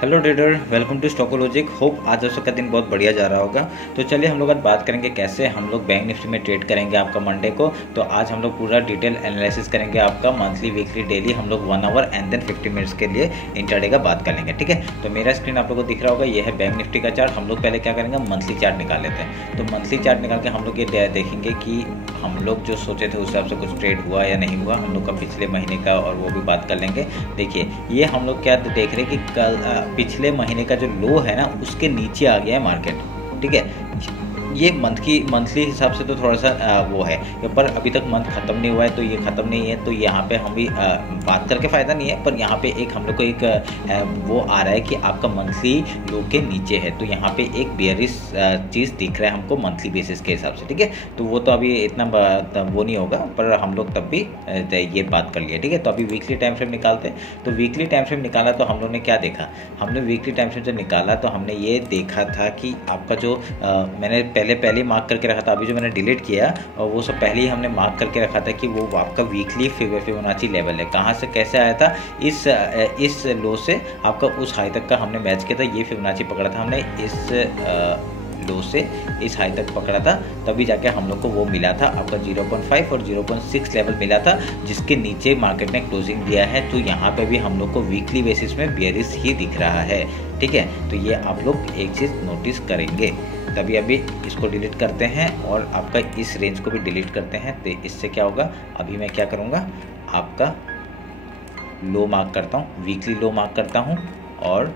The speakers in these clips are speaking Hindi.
Hello trader, welcome to Stockologic. Hope आज का दिन बहुत बढ़िया जा रहा होगा। तो चलिए हम लोग आज बात करेंगे कैसे हम लोग बैंक निफ्टी में ट्रेड करेंगे आपका मंडे को। तो आज हम लोग पूरा डिटेल एनालिसिस करेंगे आपका मंथली, वीकली, डेली। हम लोग 1 आवर एंड देन 50 मिनट्स के लिए इंट्राडे का बात कर लेंगे, ठीक है। तो मेरा स्क्रीन आप लोगों को दिख रहा होगा, ये है बैंक निफ्टी का चार्ट। हम लोग पहले क्या करेंगे, मंथली चार्ट निकाल लेते हैं। तो मंथली चार्ट निकाल के हम लोग ये देखेंगे कि हम लोग जो सोचे थे उस हिसाब से कुछ ट्रेड हुआ या नहीं हुआ। हम लोग का पिछले महीने का और वो भी बात कर लेंगे। देखिए ये हम लोग क्या देख रहे हैं कि कल पिछले महीने का जो लो है ना, उसके नीचे आ गया है मार्केट, ठीक है। ये मंथली हिसाब से तो थोड़ा सा वो है, पर अभी तक मंथ खत्म नहीं हुआ है, तो ये खत्म नहीं है। तो यहाँ पे हम भी बात करके फ़ायदा नहीं है, पर यहाँ पे एक हम लोग को एक वो आ रहा है कि आपका मंथली लो के नीचे है। तो यहाँ पे एक बेयरिश चीज़ दिख रहा है हमको मंथली बेसिस के हिसाब से, ठीक है। तो वो तो अभी इतना वो नहीं होगा, पर हम लोग तब भी ये बात कर लिया, ठीक है। तो अभी वीकली टाइम फ्रेम निकालते हैं। तो वीकली टाइम फ्रेम निकाला तो हम लोग ने क्या देखा, हमने वीकली टाइम फ्रेम जब निकाला तो हमने ये देखा था कि आपका जो मैंने पहले मार्क करके रखा था, अभी जो मैंने डिलीट किया और वो सब पहले ही हमने मार्क करके रखा था कि वो आपका वीकली फिबोनाची लेवल है। कहाँ से कैसे आया था, इस लो से आपका उस हाई तक का हमने मैच किया था। ये फिबोनाची पकड़ा था हमने, इस लो से इस हाई तक पकड़ा था, तभी जाके हम लोग को वो मिला था आपका 0.5 और 0.6 लेवल मिला था, जिसके नीचे मार्केट ने क्लोजिंग दिया है। तो यहाँ पे भी हम लोग को वीकली बेसिस में बेयरिश ही दिख रहा है, ठीक है। तो ये आप लोग एक चीज़ नोटिस करेंगे। तभी अभी इसको डिलीट करते हैं और आपका इस रेंज को भी डिलीट करते हैं। तो इससे क्या होगा, अभी मैं क्या करूँगा, आपका लो मार्क करता हूँ, वीकली लो मार्क करता हूँ और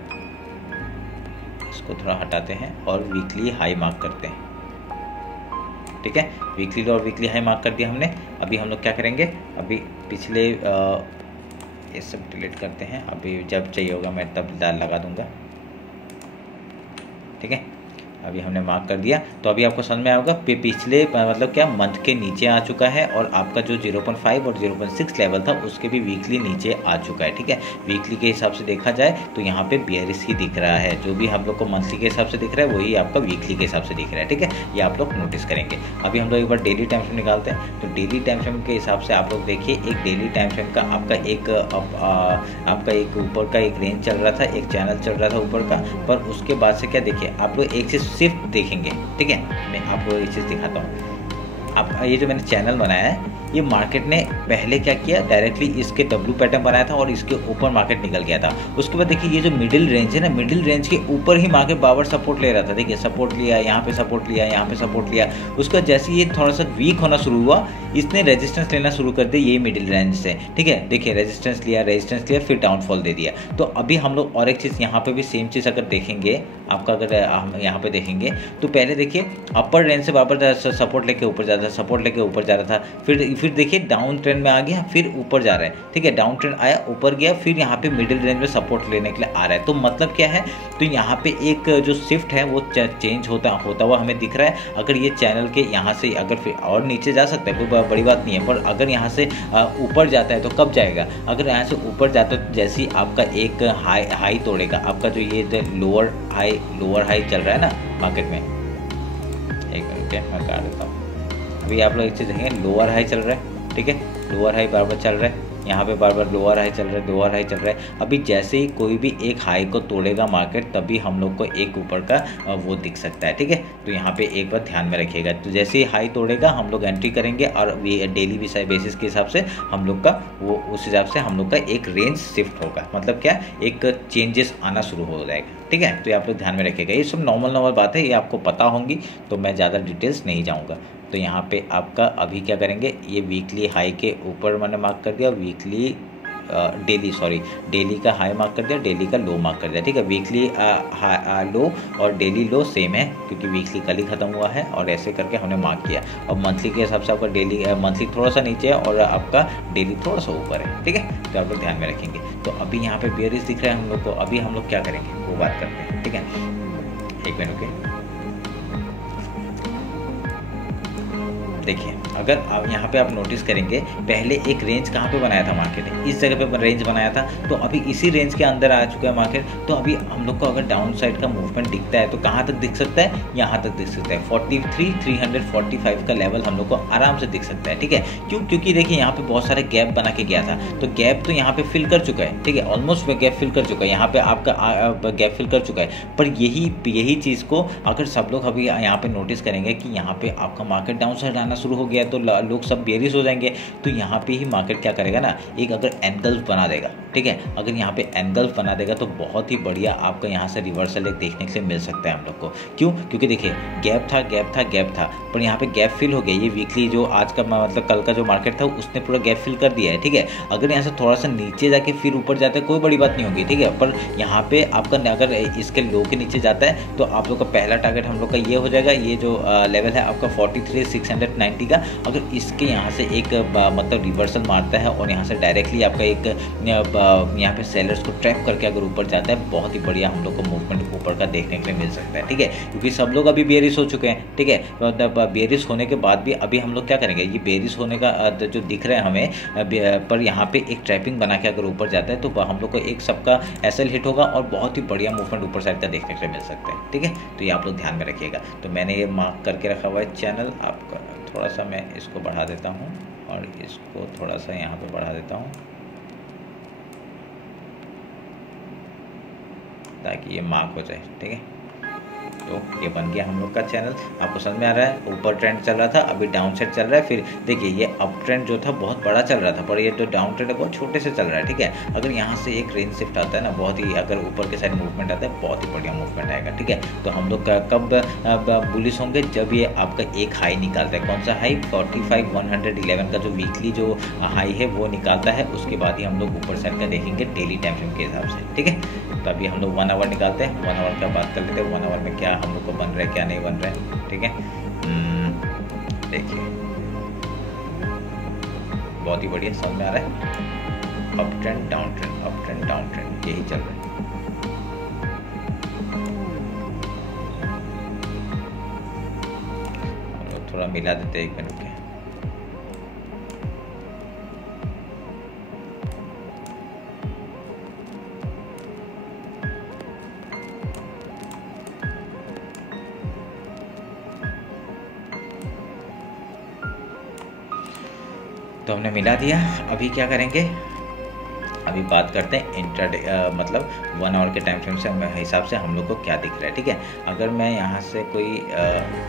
इसको थोड़ा हटाते हैं और वीकली हाई मार्क करते हैं, ठीक है। वीकली लो और वीकली हाई मार्क कर दिया हमने। अभी हम लोग क्या करेंगे, अभी पिछले ये सब डिलीट करते हैं। अभी जब चाहिए होगा मैं तब लगा दूंगा, ठीक है। अभी हमने मार्क कर दिया। तो अभी आपको समझ में आएगा पिछले मतलब क्या मंथ के नीचे आ चुका है और आपका जो 0.5 और 0.6 लेवल था उसके भी वीकली नीचे आ चुका है, ठीक है। वीकली के हिसाब से देखा जाए तो यहाँ पे बेयरिश ही दिख रहा है। जो भी हम लोग को मंथली के हिसाब से दिख रहा है वही आपका वीकली के हिसाब से दिख रहा है, ठीक है। ये आप लोग नोटिस करेंगे। अभी हम लोग एक बार डेली टाइम फ्रेम निकालते हैं। तो डेली टाइम फ्रेम के हिसाब से आप लोग देखिए, एक डेली टाइम फ्रेम का आपका एक ऊपर का एक रेंज चल रहा था, एक चैनल चल रहा था ऊपर का। पर उसके बाद से क्या देखिए, आप लोग एक चीज़ सिर्फ देखेंगे, ठीक है। मैं आपको एक चीज़ दिखाता हूँ। आप ये जो मैंने चैनल बनाया है, ये मार्केट ने पहले क्या किया, डायरेक्टली इसके डब्ल्यू पैटर्न बनाया था और इसके ऊपर मार्केट निकल गया था। उसके बाद देखिए ये जो मिडिल रेंज है ना, मिडिल रेंज के ऊपर ही मार्केट बार सपोर्ट ले रहा था। देखिए सपोर्ट लिया, यहाँ पे सपोर्ट लिया, यहाँ पे सपोर्ट लिया। उसका जैसे ये थोड़ा सा वीक होना शुरू हुआ, इसने रेजिस्टेंस लेना शुरू कर दिया ये मिडिल रेंज से, ठीक है। देखिए रेजिस्टेंस लिया, फिर डाउनफॉल दे दिया। तो अभी हम लोग और एक चीज़ यहाँ पे भी सेम चीज़ अगर देखेंगे आपका, अगर हम यहाँ पे देखेंगे तो पहले देखिए अपर रेंज से बार सपोर्ट लेके ऊपर जा रहा था, सपोर्ट लेके ऊपर जा रहा था। फिर देखिए डाउन ट्रेंड में आ गया, फिर ऊपर जा रहा है, ठीक है। डाउन ट्रेंड आया, ऊपर गया, फिर यहाँ पे मिडिल रेंज में सपोर्ट लेने के लिए आ रहा है। तो मतलब क्या है, तो यहाँ पे एक जो शिफ्ट है वो चेंज होता हुआ हमें दिख रहा है। अगर ये चैनल के यहाँ से अगर फिर और नीचे जा सकता है, कोई बड़ी बात नहीं है, पर अगर यहाँ से ऊपर जाता है तो कब जाएगा, अगर यहाँ से ऊपर जाता है तो जैसे ही आपका एक हाई तोड़ेगा, आपका जो ये लोअर हाई चल रहा है ना मार्केट में, एक मिनट मैं काट देता हूँ। अभी आप लोग एक चीज़ देखेंगे, लोअर हाई चल रहा है, ठीक है। लोअर हाई बार चल रहा है, यहाँ पे बार लोअर हाई चल रहा है, लोअर हाई चल रहा है। अभी जैसे ही कोई भी एक हाई को तोड़ेगा मार्केट, तभी हम लोग को एक ऊपर का वो दिख सकता है, ठीक है। तो यहाँ पे एक बार ध्यान में रखिएगा। तो जैसे ही हाई तोड़ेगा हम लोग एंट्री करेंगे और डेली बेसिस के हिसाब से हम लोग का वो उस हिसाब से हम लोग का एक रेंज शिफ्ट होगा। मतलब क्या, एक चेंजेस आना शुरू हो जाएगा, ठीक है। तो ये आप लोग ध्यान में रखिएगा। ये सब नॉर्मल बात है, ये आपको पता होंगी, तो मैं ज़्यादा डिटेल्स नहीं जाऊँगा। तो यहाँ पे आपका अभी क्या करेंगे, ये वीकली हाई के ऊपर मैंने मार्क कर दिया, वीकली डेली का हाई मार्क कर दिया, डेली का लो मार्क कर दिया, ठीक है। वीकली लो और डेली लो सेम है, क्योंकि वीकली कल ही खत्म हुआ है, और ऐसे करके हमने मार्क किया। और मंथली के हिसाब से आपका मंथली थोड़ा सा नीचे है और आपका डेली थोड़ा सा ऊपर है, ठीक है। तो आप लोग ध्यान में रखेंगे। तो अभी यहाँ पे बेयरिश दिख रहा है हम लोग को। अभी हम लोग क्या करेंगे वो बात करते हैं, ठीक है। एक मिनट, ओके। देखिए अगर आप यहाँ पे आप नोटिस करेंगे पहले एक रेंज कहाँ पे बनाया था मार्केट ने, इस जगह पे रेंज बनाया था, तो अभी इसी रेंज के अंदर आ चुका है मार्केट। तो अभी हम लोग को अगर डाउन साइड का मूवमेंट दिखता है तो कहाँ तक दिख सकता है, यहाँ तक दिख सकता है 43,345 का लेवल हम लोग को आराम से दिख सकता है। ठीक है, क्यों? क्योंकि देखिए यहाँ पे बहुत सारे गैप बना के गया था, तो गैप तो यहाँ पे फिल कर चुका है। ठीक है, ऑलमोस्ट गैप फिल कर चुका है, यहाँ पे आपका गैप फिल कर चुका है। पर यही चीज़ को अगर सब लोग अभी यहाँ पे नोटिस करेंगे कि यहाँ पे आपका मार्केट डाउन साइड आना शुरू हो गया तो लोग सब बेरिश हो जाएंगे, तो यहाँ पे ही मार्केट क्या करेगा ना, एक अगर एनगल्फ बना देगा। ठीक है, अगर यहाँ पे एनगल्फ बना देगा तो बहुत ही बढ़िया आपका यहाँ से रिवर्सल एक देखने के लिए मिल सकता है हम लोग को। क्यों? क्योंकि देखिए गैप था, पर यहाँ पे गैप फिल हो गया। ये वीकली जो आज का मतलब कल का जो मार्केट था उसने पूरा गैप फिल कर दिया है। ठीक है, अगर यहाँ से थोड़ा सा नीचे जाके फिर ऊपर जाता है कोई बड़ी बात नहीं होगी। ठीक है, पर यहाँ पे आपका अगर इसके लो के नीचे जाता है तो आप लोग का पहला टारगेट हम लोग का ये हो जाएगा, ये जो लेवल है आपका 43,690 का। अगर इसके यहाँ से एक मतलब रिवर्सल मारता है और यहाँ से डायरेक्टली आपका एक यहाँ पे सेलर्स को ट्रैप करके अगर ऊपर जाता है, बहुत ही बढ़िया हम लोग को मूवमेंट ऊपर का देखने के लिए मिल सकता है। ठीक है, क्योंकि सब लोग अभी बेरिश हो चुके हैं। ठीक है, बेरिश होने के बाद भी अभी हम लोग क्या करेंगे, ये बेरिश होने का जो दिख रहा है हमें, पर यहाँ पे एक ट्रैपिंग बना के अगर ऊपर जाता है तो हम लोग को एक सबका एसएल हिट होगा और बहुत ही बढ़िया मूवमेंट ऊपर साइड का देखने के लिए मिल सकता है। ठीक है, तो ये आप लोग ध्यान में रखिएगा। तो मैंने ये मार्क करके रखा हुआ है चैनल, आपका थोड़ा सा मैं इसको बढ़ा देता हूँ और इसको थोड़ा सा यहाँ पे बढ़ा देता हूँ ताकि ये मार्क हो जाए। ठीक है, तो ये बन गया हम लोग का चैनल। आपको समझ में आ रहा है, ऊपर ट्रेंड चल रहा था, अभी डाउन साइड चल रहा है। फिर देखिए ये अप ट्रेंड जो था बहुत बड़ा चल रहा था, पर ये जो डाउन ट्रेंड है बहुत छोटे से चल रहा है। ठीक है, अगर यहाँ से एक रेंज शिफ्ट आता है ना, बहुत ही अगर ऊपर के साइड मूवमेंट आता है, बहुत ही बढ़िया मूवमेंट आएगा। ठीक है, तो हम लोग कब बुलिश होंगे, जब ये आपका एक हाई निकालता है। कौन सा हाई? 45,111 का जो वीकली जो हाई है वो निकालता है, उसके बाद ही हम लोग ऊपर साइड का देखेंगे डेली टाइम फ्रेम के हिसाब से। ठीक है, तो अभी हम लोग 1 आवर निकालते हैं, 1 आवर का बात कर लेते हैं। 1 आवर में क्या हम लोग को बन रहा है, क्या नहीं बन रहा है। ठीक है, देखिए बहुत ही बढ़िया समझ में आ रहा है, up trend down trend, up trend down trend, यही चल रहा है। हम लोग थोड़ा मिला देते हैं, 1 मिनट के। तो हमने मिला दिया। अभी क्या करेंगे, अभी बात करते हैं इंट्राडे मतलब 1 आवर के टाइम फ्रेम से हिसाब से हम लोग को क्या दिख रहा है। ठीक है, अगर मैं यहाँ से कोई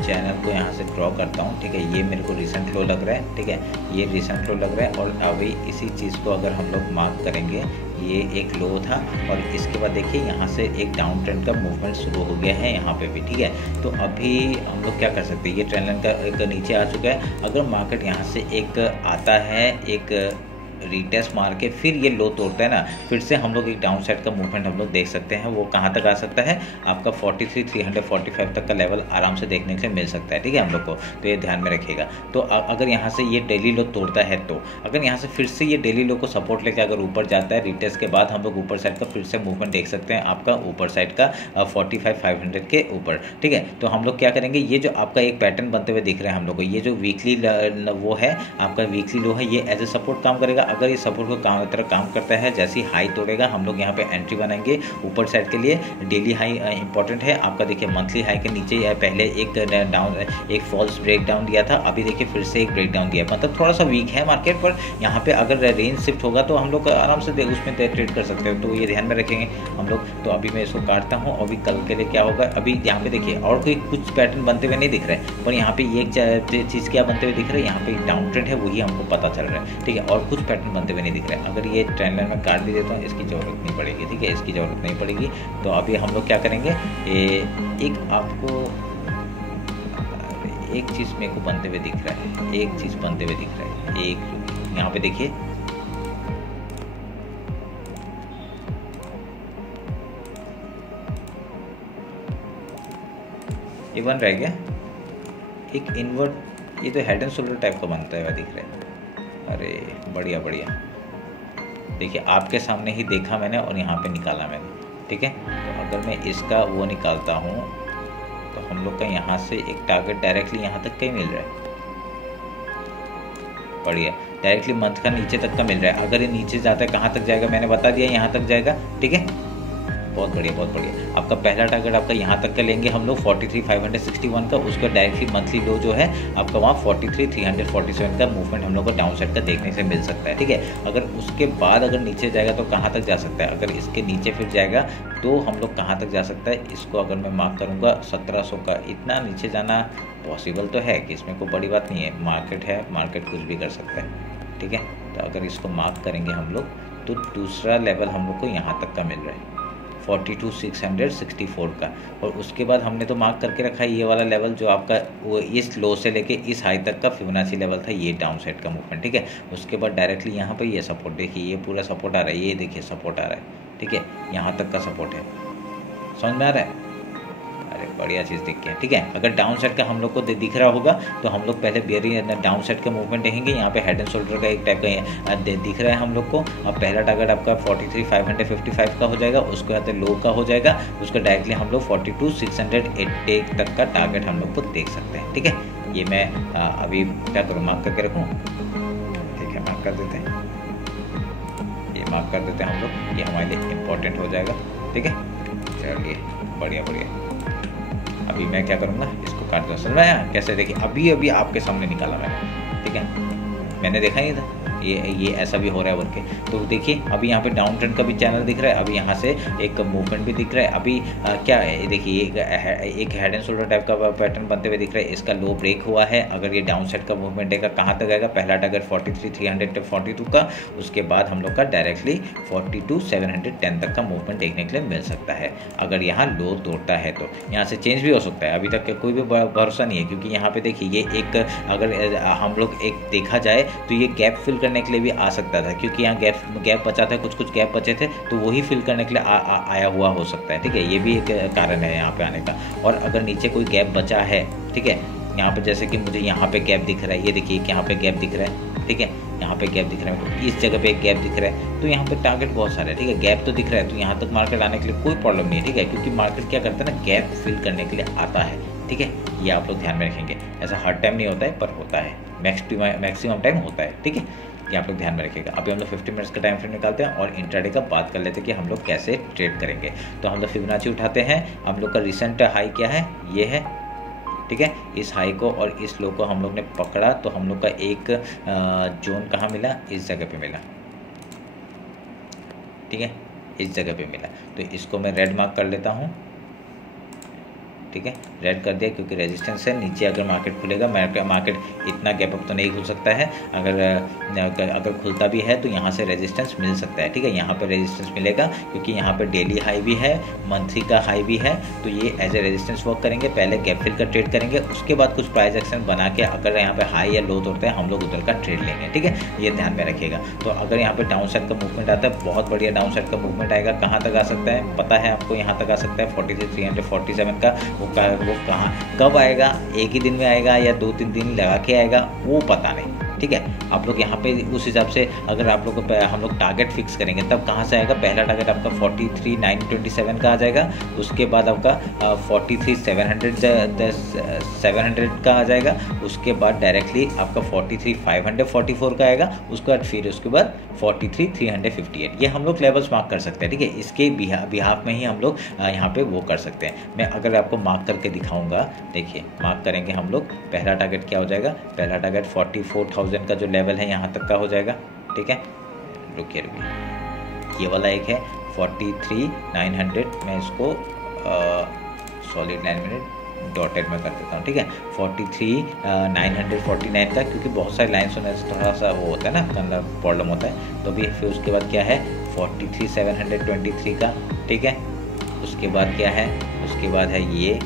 चैनल को यहाँ से ड्रॉ करता हूँ, ठीक है, ये मेरे को रिसेंट लो लग रहा है। ठीक है, ये रिसेंट लो लग रहा है और अभी इसी चीज़ को अगर हम लोग मार्क करेंगे, ये एक लो था और इसके बाद देखिए यहाँ से एक डाउन ट्रेंड का मूवमेंट शुरू हो गया है यहाँ पे भी। ठीक है, तो अभी हम लोग क्या कर सकते हैं, ये ट्रेंड लाइन का एक नीचे आ चुका है। अगर मार्केट यहाँ से एक आता है, एक रीटेस्ट मार के फिर ये लो तोड़ता है ना, फिर से हम लोग एक डाउन साइड का मूवमेंट हम लोग देख सकते हैं। वो कहाँ तक आ सकता है, आपका 43,345 तक का लेवल आराम से देखने के लिए मिल सकता है। ठीक है, हम लोग को तो ये ध्यान में रखिएगा। तो अगर यहाँ से ये डेली लो तोड़ता है, तो अगर यहाँ से फिर से ये डेली लो को सपोर्ट लेकर अगर ऊपर जाता है, रीटेस्ट के बाद हम लोग ऊपर साइड का फिर से मूवमेंट देख सकते हैं, आपका ऊपर साइड का 45,500 के ऊपर। ठीक है, तो हम लोग क्या करेंगे, ये जो आपका एक पैटर्न बनते हुए दिख रहा है हम लोग को, ये जो वीकली वो है आपका वीकली लो है, ये एज ए सपोर्ट काम करेगा। अगर ये सपोर्ट को तरह काम करता है, जैसी हाई तोड़ेगा हम लोग यहाँ पे एंट्री बनाएंगे ऊपर साइड के लिए। डेली हाई इंपॉर्टेंट है आपका, देखिए मंथली हाई के नीचे पहले एक डाउन, एक फॉल्स ब्रेक डाउन दिया था, अभी देखिए फिर से एक ब्रेक डाउन दिया, मतलब थोड़ा सा वीक है मार्केट। पर यहाँ पे अगर रेंज शिफ्ट होगा तो हम लोग आराम से उसमें ट्रेड कर सकते हो, तो ये ध्यान में रखेंगे हम लोग। तो अभी मैं इसको काटता हूँ, अभी कल के लिए क्या होगा। अभी यहाँ पे देखिए और कोई कुछ पैटर्न बनते हुए नहीं दिख रहा है, पर यहाँ पे एक चीज़ क्या बनते हुए दिख रहा है, यहाँ पे डाउन ट्रेंड है वही हमको पता चल रहा है। ठीक है, और कुछ पैटर्न बनते हुए नहीं दिख रहा है। अगर ये ट्रेंड लाइन में काट भी देता हूँ, इसकी ज़रूरत नहीं पड़ेगी। ठीक है, इसकी ज़रूरत नहीं पड़ेगी। तो अभी हम लोग क्या करेंगे, एक आपको एक चीज़ मेरे को बनते हुए दिख रहा है, एक चीज़ बनते हुए दिख रहा है, एक यहाँ पे देखिए, ये बन रहा है क्या, एक इन्वर्ट, ये तो हेड एंड शोल्डर टाइप का बनता है दिख रहा है। अरे बढ़िया बढ़िया, देखिए आपके सामने ही देखा मैंने और यहाँ पे निकाला मैंने। ठीक है, तो अगर मैं इसका वो निकालता हूँ तो हम लोग का यहाँ से एक टारगेट डायरेक्टली यहाँ तक कहीं मिल रहा है। बढ़िया, डायरेक्टली मंथ का नीचे तक का मिल रहा है। अगर ये नीचे जाता है कहाँ तक जाएगा मैंने बता दिया, यहाँ तक जाएगा। ठीक है, बहुत बढ़िया बहुत बढ़िया। आपका पहला टारगेट आपका यहाँ तक का लेंगे हम लोग 43,561 का, उसका डायरेक्टली मंथली लो जो है आपका वहाँ 43,347 का मूवमेंट हम लोग को डाउन साइड का देखने से मिल सकता है। ठीक है, अगर उसके बाद अगर नीचे जाएगा तो कहाँ तक जा सकता है, अगर इसके नीचे फिर जाएगा तो हम लोग कहाँ तक जा सकता है, इसको अगर मैं मार्क करूँगा 1700 का, इतना नीचे जाना पॉसिबल तो है कि इसमें कोई बड़ी बात नहीं है, मार्केट है, मार्केट कुछ भी कर सकता है। ठीक है, तो अगर इसको मार्क करेंगे हम लोग तो दूसरा लेवल हम लोग को यहाँ तक का मिल रहा है 42,664 का, और उसके बाद हमने तो मार्क करके रखा है ये वाला लेवल जो आपका वो इस लो से लेके इस हाई तक का फिबोनाची लेवल था, ये डाउन साइड का मूवमेंट। ठीक है, उसके बाद डायरेक्टली यहाँ पे ये सपोर्ट देखिए, ये पूरा सपोर्ट आ रहा है, ये देखिए सपोर्ट आ रहा है। ठीक है, यहाँ तक का सपोर्ट है, समझ में आ रहा है। अरे बढ़िया चीज़ दिख गया। ठीक है, अगर डाउन साइड का हम लोग को दिख रहा होगा तो हम लोग पहले बेयरिंग डाउन साइड का मूवमेंट देखेंगे। यहाँ पे हेड एंड शोल्डर का एक टाइप का दिख रहा है हम लोग को। अब पहला टारगेट आपका 43,555 का हो जाएगा, उसके बाद लो का हो जाएगा, उसका डायरेक्टली हम लोग 42,680 तक का टारगेट हम लोग को देख सकते हैं। ठीक है, ये मैं अभी क्या करूँ, मार्क करके रखूँ। ठीक है, मार्क कर देते हैं, ये मार्क कर देते हैं हम लोग, ये हमारे लिए इम्पोर्टेंट हो जाएगा। ठीक है, चलिए बढ़िया बढ़िया। अभी मैं क्या करूँगा, इसको काट दूँ, समझ में आया कैसे। देखिए अभी अभी आपके सामने निकाला मैंने। ठीक है, मैंने देखा ही था ये ऐसा भी हो रहा है वर्क के। तो देखिए अभी यहाँ पे डाउन ट्रेंड का भी चैनल दिख रहा है, अभी यहाँ से एक मूवमेंट भी दिख रहा है। अभी क्या है, देखिए एक हेड एंड शोल्डर टाइप का पैटर्न बनते हुए दिख रहा है, इसका लो ब्रेक हुआ है। अगर ये डाउन साइड का मूवमेंट देगा कहाँ तक आएगा, पहला टारगेट 43,342 का, उसके बाद हम लोग का डायरेक्टली 42,710 तक का मूवमेंट देखने के लिए मिल सकता है। अगर यहाँ लो तोड़ता है तो यहाँ से चेंज भी हो सकता है, अभी तक कोई भी भरोसा नहीं है, क्योंकि यहाँ पे देखिए ये एक अगर हम लोग एक देखा जाए तो ये गैप फिल करने के लिए भी आ सकता था, क्योंकि यहाँ गैप बचा था, कुछ गैप बचे थे, तो वही फिल करने के लिए आया हुआ हो सकता है। ठीक है, ये भी एक कारण है यहाँ पे आने का। और अगर नीचे कोई गैप बचा है, ठीक है, यहाँ पे जैसे कि मुझे यहाँ पे गैप दिख रहा है, ये देखिए यहाँ पे गैप दिख रहा है। ठीक है, यहाँ पे गैप दिख रहा है, इस जगह पे एक गैप दिख रहा है, तो यहाँ पे टारगेट बहुत सारे है। ठीक है, गैप तो दिख रहा है, तो यहाँ तक मार्केट आने के लिए कोई प्रॉब्लम नहीं है। ठीक है, क्योंकि मार्केट क्या करता है ना, गैप फिल करने के लिए आता है। ठीक है, ये आप लोग ध्यान में रखेंगे, ऐसा हर टाइम नहीं होता है पर होता है, मैक्सिमम टाइम होता है। ठीक है, ये आप लोग ध्यान में रखिएगा। अभी हम लोग 50 मिनट्स का टाइम फ्रेम निकालते हैं और इंट्राडे का बात कर लेते हैं कि हम लोग कैसे ट्रेड करेंगे। तो हम लोग फिबोनाची उठाते हैं, हम लोग का रिसेंट हाई क्या है, ये है। ठीक है, इस हाई को और इस लो को हम लोग ने पकड़ा तो हम लोग का एक जोन कहाँ मिला, इस जगह पे मिला। ठीक है, इस जगह पे मिला, तो इसको मैं रेड मार्क कर लेता हूँ। ठीक है, रेड कर दिया क्योंकि रेजिस्टेंस है। नीचे अगर मार्केट खुलेगा, मार्केट इतना गैप अप तो नहीं खुल सकता है, अगर खुलता भी है तो यहाँ से रेजिस्टेंस मिल सकता है। ठीक है, यहाँ पे रेजिस्टेंस मिलेगा क्योंकि यहाँ पे डेली हाई भी है, मंथली का हाई भी है, तो ये एज ए रेजिस्टेंस वर्क करेंगे। पहले गैप फिल का ट्रेड करेंगे, उसके बाद कुछ प्राइस एक्शन बना के अगर यहाँ पे हाई या लो तोड़ते हैं हम लोग उधर का ट्रेड लेंगे। ठीक है, ये ध्यान में रखिएगा। तो अगर यहाँ पे डाउन साइड का मूवमेंट आता है, बहुत बढ़िया डाउन साइड का मूवमेंट आएगा, कहाँ तक आ सकता है पता है आपको, यहाँ तक आ सकता है 43,347 का। वो कहाँ कब आएगा, एक ही दिन में आएगा या 2-3 दिन लगा के आएगा, वो पता नहीं। ठीक है, आप लोग यहाँ पे उस हिसाब से अगर आप लोग हम लोग टारगेट फिक्स करेंगे तब कहाँ से आएगा, पहला टारगेट आपका 43,927 का आ जाएगा, उसके बाद आपका 43,700 का आ जाएगा, उसके बाद डायरेक्टली आपका 43,544 का आएगा, उसके बाद फिर उसके बाद 43,358। ये हम लोग लेवल्स मार्क कर सकते हैं। ठीक है, इसके बिहाफ में ही हम लोग यहाँ पे वो कर सकते हैं। मैं अगर आपको मार्क करके दिखाऊंगा, देखिए मार्क करेंगे हम लोग, पहला टारगेट क्या हो जाएगा, पहला टारगेट 44,000 का जो लेवल है यहाँ तक का हो जाएगा। ठीक है, रुकिए ये वाला एक है 43,900, मैं इसको सॉलिड लाइन में डॉटेड में कर देता हूँ। ठीक है, 43,949 का, क्योंकि बहुत सारी लाइन्स होने से थोड़ा सा वो होता है ना, अंदर प्रॉब्लम होता है। तो भी फिर उसके बाद क्या है 43,723 का। ठीक है, उसके बाद क्या है, उसके बाद है ये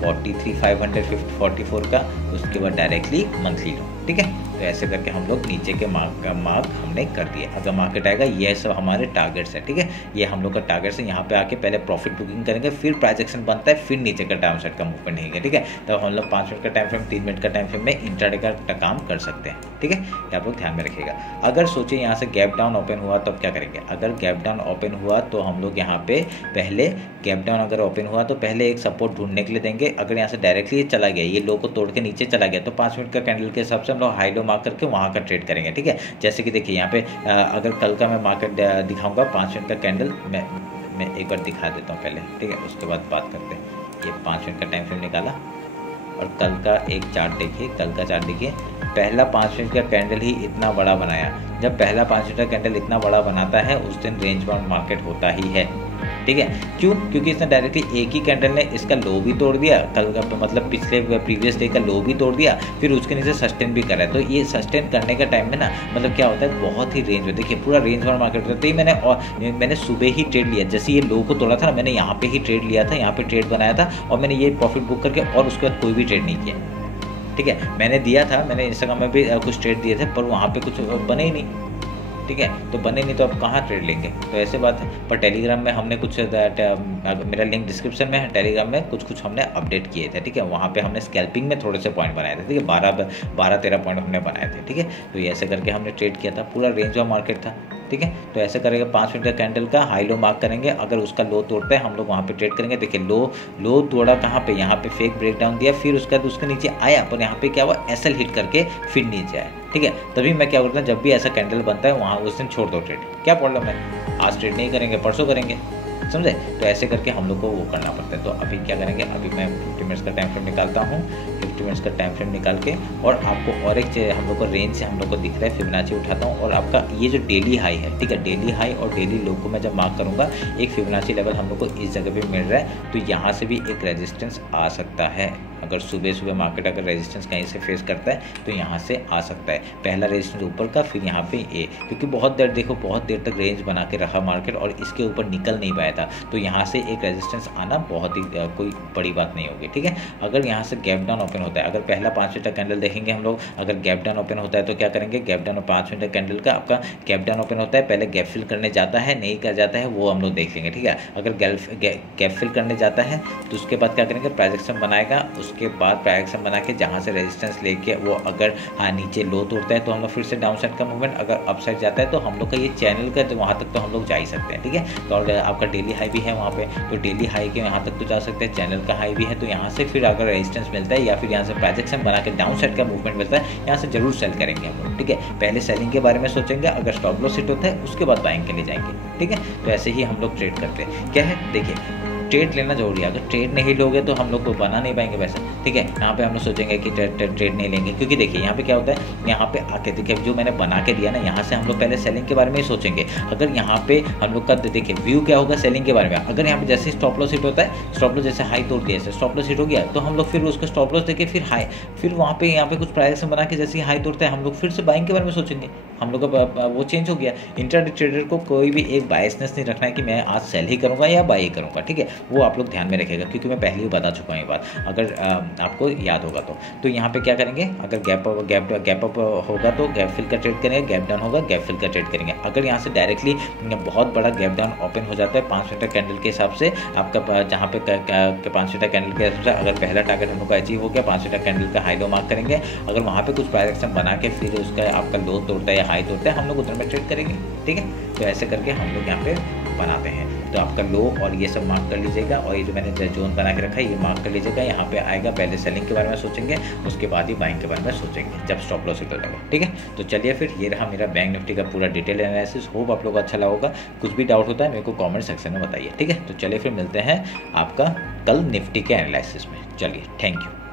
43,544 का, उसके बाद डायरेक्टली मंथली लो। ठीक है, तो ऐसे करके हम लोग नीचे के मार्क हमने हमने कर दिया। अगर मार्केट आएगा, ये सब हमारे टारगेट्स है, ठीक है, ये हम लोग का टारगेट्स है। यहाँ पे आके पहले प्रॉफिट बुकिंग करेंगे, फिर प्राइस एक्शन बनता है, फिर नीचे का डाउन साइड का मूवमेंट है, ठीक है। तो हम लोग 5 मिनट का टाइम फ्रेम, 3 मिनट का टाइम फ्रेम में इंट्राडे का काम कर सकते हैं, ठीक है, ये आप लोग ध्यान में रखिएगा। अगर सोचिए यहाँ से गैप डाउन ओपन हुआ तो अब क्या करेंगे। अगर गैप डाउन ओपन हुआ तो हम लोग यहाँ पे पहले गैप डाउन अगर ओपन हुआ तो पहले एक सपोर्ट ढूंढने के लिए देंगे। अगर यहाँ से डायरेक्टली चला गया, ये लो को तोड़ के नीचे चला गया, तो 5 मिनट का कैंडल के हिसाब से हम लोग हाई लो मार्क करके वहाँ का ट्रेड करेंगे, ठीक है। जैसे कि देखिए यहाँ पे अगर कल का मैं मार्केट दिखाऊंगा 5 मिनट का कैंडल मैं एक बार दिखा देता हूँ पहले, ठीक है, उसके बाद बात करते हैं। ये 5 मिनट का टाइम फ्रेम निकाला और कल का एक चार्ट देखिए, कल का चार्ट देखिए, पहला 5 मिनट का कैंडल ही इतना बड़ा बनाया। जब पहला 5 मिनट का कैंडल इतना बड़ा बनाता है उस दिन रेंज बाउंड मार्केट होता ही है, ठीक है। क्यों? क्योंकि इसने डायरेक्टली एक ही कैंडल ने इसका लो भी तोड़ दिया, कल का मतलब पिछले प्रीवियस डे का लो भी तोड़ दिया, फिर उसके नीचे सस्टेन भी करा है। तो ये सस्टेन करने का टाइम में ना मतलब क्या होता है, बहुत ही रेंज में, देखिए पूरा रेंज वाला मार्केट होता है। मैंने सुबह ही ट्रेड लिया, जैसे ये लो को तोड़ा था ना, मैंने यहाँ पे ही ट्रेड लिया था, यहाँ पे ट्रेड बनाया था और मैंने ये प्रॉफिट बुक करके और उसके बाद कोई भी ट्रेड नहीं किया, ठीक है। मैंने दिया था, मैंने इंस्टाग्राम में भी कुछ ट्रेड दिए थे, पर वहाँ पे कुछ बने ही नहीं, ठीक है। तो बने नहीं तो आप कहाँ ट्रेड लेंगे, तो ऐसे बात है। पर टेलीग्राम में हमने कुछ मेरा लिंक डिस्क्रिप्शन में है, टेलीग्राम में कुछ हमने अपडेट किए थे, ठीक है। वहाँ पे हमने स्कैल्पिंग में थोड़े से पॉइंट बनाए थे, ठीक है, 12-13 पॉइंट हमने बनाए थे, ठीक है। तो ये ऐसे करके हमने ट्रेड किया था, पूरा रेंज वाला मार्केट था, ठीक है। तो ऐसे करेंगे, 5 मिनट का कैंडल का हाई लो मार्क करेंगे, अगर उसका लो तोड़ता है हम लोग वहाँ पे ट्रेड करेंगे। देखिए लो तोड़ा कहाँ पे, यहाँ पे फेक ब्रेकडाउन दिया, फिर उसके बाद उसके नीचे आया, पर यहाँ पे क्या हुआ, एसएल हिट करके फिर नीचे आया, ठीक है। तभी मैं क्या करता हूँ, जब भी ऐसा कैंडल बनता है वहाँ उस दिन छोड़ दो ट्रेड, क्या प्रॉब्लम है, आज ट्रेड नहीं करेंगे परसों करेंगे, समझे। तो ऐसे करके हम लोग को वो करना पड़ता है। तो अभी क्या करेंगे, अभी मैं 50 मिनट्स का टाइम फ्रेम निकालता हूँ, 50 मिनट्स का टाइम फ्रेम निकाल के, और आपको और एक हम लोग को रेंज से हम लोग को दिख रहा है फिबोनाची उठाता हूँ, और आपका ये जो डेली हाई है, ठीक है, डेली हाई और डेली लो को मैं जब मार्क करूँगा, एक फिबोनाची लेवल हम लोग को इस जगह पे मिल रहा है। तो यहाँ से भी एक रेजिस्टेंस आ सकता है, अगर सुबह मार्केट अगर रेजिस्टेंस कहीं से फेस करता है तो यहाँ से आ सकता है। पहला रेजिस्टेंस ऊपर का, फिर यहाँ पे ए, क्योंकि बहुत देर तक रेंज बना के रखा मार्केट और इसके ऊपर निकल नहीं पाया था, तो यहाँ से एक रेजिस्टेंस आना बहुत ही कोई बड़ी बात नहीं होगी, ठीक है। अगर यहाँ से गैप डाउन ओपन होता है, अगर पहला 5 मिनट का कैंडल देखेंगे हम लोग, अगर गैप डाउन ओपन होता है तो क्या करेंगे, गैप डाउन 5 मिनट कैंडल का आपका गैप डाउन ओपन होता है, पहले गैप फिल करने जाता है, नहीं कर जाता है वो हम लोग देख लेंगे, ठीक है। अगर गैप फिल करने जाता है तो उसके बाद क्या करेंगे, प्राइस एक्शन बनाएगा, उसके बाद प्राइस एक्शन बना के जहाँ से रेजिस्टेंस लेके वो अगर नीचे लो तोड़ता है तो हम लोग फिर से डाउन साइड का मूवमेंट, अगर अप साइड जाता है तो हम लोग का ये चैनल का, तो वहाँ तक तो हम लोग जा ही सकते हैं, ठीक है। तो और आपका डेली हाई भी है वहाँ पे, तो डेली हाई के यहाँ तक तो जा सकते हैं, चैनल का हाई भी है, तो यहाँ से फिर अगर रेजिस्टेंस मिलता है या फिर यहाँ से प्राइस एक्शन बना के डाउन साइड का मूवमेंट मिलता है, यहाँ से जरूर सेल करेंगे हम लोग, ठीक है। पहले सेलिंग के बारे में सोचेंगे, अगर स्टॉप लॉस हिट होता है उसके बाद बाइंग के लिए जाएंगे, ठीक है। तो ऐसे ही हम लोग ट्रेड करते हैं। क्या है, देखिए ट्रेड लेना जरूरी है, अगर ट्रेड नहीं लोगे तो हम लोग को बना नहीं पाएंगे पैसा, ठीक है। यहाँ पे हम लोग सोचेंगे कि ट्रेड नहीं लेंगे, क्योंकि देखिए यहाँ पे क्या होता है, यहाँ पे आके देखिए जो मैंने बना के दिया ना, यहाँ से हम लोग पहले सेलिंग के बारे में ही सोचेंगे। अगर यहाँ पे हम लोग का देखिए व्यू क्या होगा सेलिंग के बारे में, अगर यहाँ पे जैसे स्टॉप लॉस हिट होता है, स्टॉप लॉस जैसे हाई तोड़ दिया, स्टॉप लॉस हिट हो गया, तो हम लोग फिर उसका स्टॉप लॉस देके फिर हाई, फिर वहाँ पे यहाँ पे कुछ प्राइस बना के जैसे हाई तोड़ता है हम लोग फिर से बाइंग के बारे में सोचेंगे। हम लोग का वो चेंज हो गया। इंट्राडे ट्रेडर को कोई भी एक बायसनेस नहीं रखना है कि मैं आज सेल ही करूँगा या बाई ही करूँगा, ठीक है। वो आप लोग ध्यान में रखेगा, क्योंकि मैं पहले ही बता चुका हूँ ये बात, अगर आपको याद होगा तो यहाँ पे क्या करेंगे, अगर गैप अप होगा तो गैप फिल का ट्रेड करेंगे, गैप डाउन होगा गैप फिल का ट्रेड करेंगे। अगर यहाँ से डायरेक्टली बहुत बड़ा गैप डाउन ओपन हो जाता है 5 मिनट कैंडल के हिसाब से, आपका जहाँ पे 5 मिनट कैंडल के हिसाब से अगर पहला टारगेट हम लोग का अचीव हो गया, 5 मिनट कैंडल का हाई लो मार्क करेंगे, अगर वहाँ पे कुछ प्राइस एक्शन बना के फिर उसका आपका लो तोड़ता है या हाई तोड़ता है, हम लोग उधर में ट्रेड करेंगे, ठीक है। तो ऐसे करके हम लोग यहाँ पे बनाते हैं। तो आपका लो और ये सब मार्क कर लीजिएगा, और ये जो मैंने जोन बना के रखा है ये मार्क कर लीजिएगा। यहाँ पे आएगा, पहले सेलिंग के बारे में सोचेंगे, उसके बाद ही बाइंग के बारे में सोचेंगे जब स्टॉप लॉस हिट हो जाएगा, ठीक है। तो चलिए फिर ये रहा मेरा बैंक निफ्टी का पूरा डिटेल एनालिसिस। होप आप लोग को अच्छा लगा होगा। कुछ भी डाउट होता है मेरे को कॉमेंट सेक्शन में बताइए, ठीक है। तो चलिए फिर मिलते हैं आपका कल निफ्टी के एनालिसिस में। चलिए, थैंक यू।